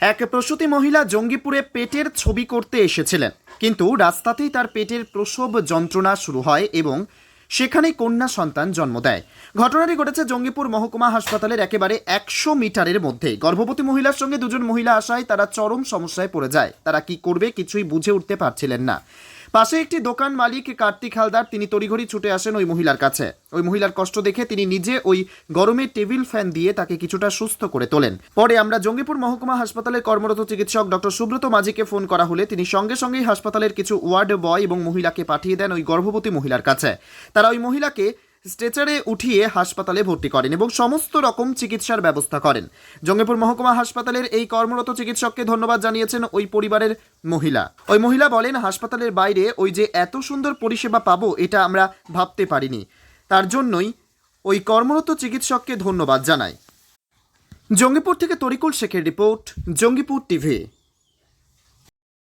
এক প্রসূতি মহিলা জঙ্গিপুরে পেটের ছবি করতে এসেছিলেন। কিন্তু রাস্তাতেই তার পেটের প্রসব যন্ত্রণা শুরু হয় এবং সেখানেই কন্যা সন্তান জন্ম দেয়। ঘটনাটি ঘটেছে জঙ্গিপুর মহকুমা হাসপাতালের একেবারে একশো মিটারের মধ্যে। গর্ভবতী মহিলার সঙ্গে দুজন মহিলা আসায় তারা চরম সমস্যায় পড়ে যায়। তারা কি করবে কিছুই বুঝে উঠতে পারছিলেন না। পাশে একটি দোকান মালিক কার্তিক হালদার, তিনি তড়িঘড়ি ছুটে আসেন ওই মহিলার কাছে। ওই মহিলার কষ্ট দেখে তিনি নিজে ওই গরমে টেবিল ফ্যান দিয়ে তাকে কিছুটা সুস্থ করে তোলেন। পরে আমরা জঙ্গিপুর মহকুমা হাসপাতালের কর্মরত চিকিৎসক ডক্টর সুব্রত মাঝিকে ফোন করা হলে তিনি সঙ্গে সঙ্গেই হাসপাতালের কিছু ওয়ার্ড বয় এবং মহিলাকে পাঠিয়ে দেন ওই গর্ভবতী মহিলার কাছে। তারা ওই মহিলাকে স্ট্রেচারে উঠিয়ে হাসপাতালে ভর্তি করেন এবং সমস্ত রকম চিকিৎসার ব্যবস্থা করেন। জঙ্গিপুর মহকুমা হাসপাতালের এই কর্মরত চিকিৎসককে ধন্যবাদ জানিয়েছেন ওই পরিবারের মহিলা। ওই মহিলা বলেন, হাসপাতালের বাইরে ওই যে এত সুন্দর পরিষেবা পাবো, এটা আমরা ভাবতে পারিনি। তার জন্যই ওই কর্মরত চিকিৎসককে ধন্যবাদ জানাই। জঙ্গিপুর থেকে তরিকুল শেখের রিপোর্ট, জঙ্গিপুর টিভি।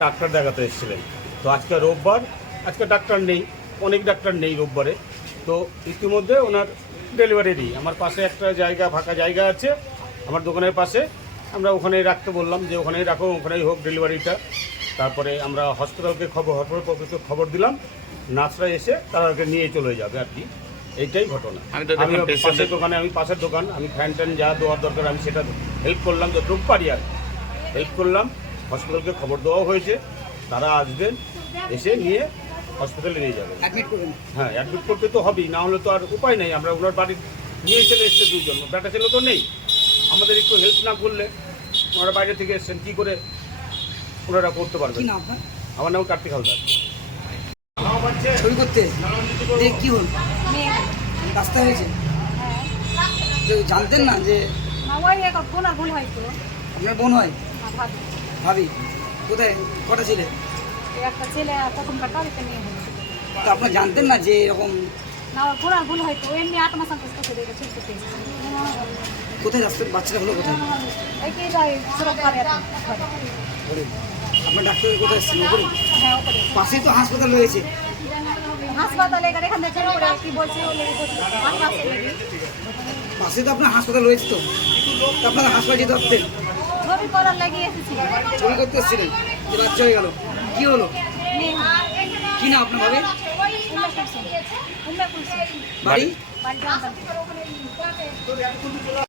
ডাক্তার দেখাতে এসেছিলেন। তো আজকে রোববার, আজকে ডাক্তার নেই, অনেক ডাক্তার নেই রোববারে। তো ইতিমধ্যে ওনার ডেলিভারি দিই আমার পাশে একটা জায়গা ফাঁকা জায়গা আছে। আমার দোকানের পাশে। আমরা ওখানেই রাখতে বললাম যে ওখানেই রাখো ওখানেই হোক ডেলিভারিটা তারপরে আমরা হসপিটালকে খবর হসপিটালকে খবর দিলাম। নার্সরা এসে তাদেরকে নিয়ে চলে যাবে আর কি। এইটাই ঘটনা। আমি পাশের দোকানে আমি পাশের দোকান আমি ফ্যান ট্যান যা দেওয়ার দরকার আমি সেটা হেল্প করলাম যতটুকু পারি আর হেল্প করলাম হসপিটালকে খবর দেওয়া হয়েছে। তারা আসবেন এসে নিয়ে হসপিটালে নিয়ে যাবেন। হ্যাঁ অ্যাডমিট করতে তো হবেই না হলে তো আর উপায় নেই। আমরা ওনার বাড়ির নিয়ে চলে এসছে দুজন। ব্যাটা ছেলে তো নেই। আমাদের একটু হেল্প না করলে ওনারা বাইরে থেকে এসছেন কী করে ওনারা করতে পারবেন? আপনার? আমার নাম কার্তিক হালদার। ছবি করতে দেখ কি হল? রাস্তা হয়েছে? জানতেন না যে এক ভুল আর ভুল হয়তো আপনার বোন হয় ভাবি। ভাবি। কোথায়? কটা ছিলে? একটা ছেলে কাটা দিতে নিয়ে হলো। তো আপনার জানতেন না যে এরকম না ওর ভুল হয়তো। এমনি আট মাস আগে করতে দিয়ে গেছে কোথায় রাস্তা বাচ্চাটা হলো কোথায়? এই কি আপনার ডাক্তারের কোথায় ওপরে? হ্যাঁ পাশেই তো হাসপাতাল রয়েছে। হাসপাতালে এখান থেকে ওরা কি বলছে পাশে তো আপনার হাসপাতাল রয়েছে তো? আপনারা হাসপাতাল যেতে পারতেন? ছবি করার লাগিয়ে এসেছিল ছবি করতে এসেছিলেন? যে বাচ্চা হয়ে গেল। কি হলো? কি না আপনার ভাবে বাড়ি।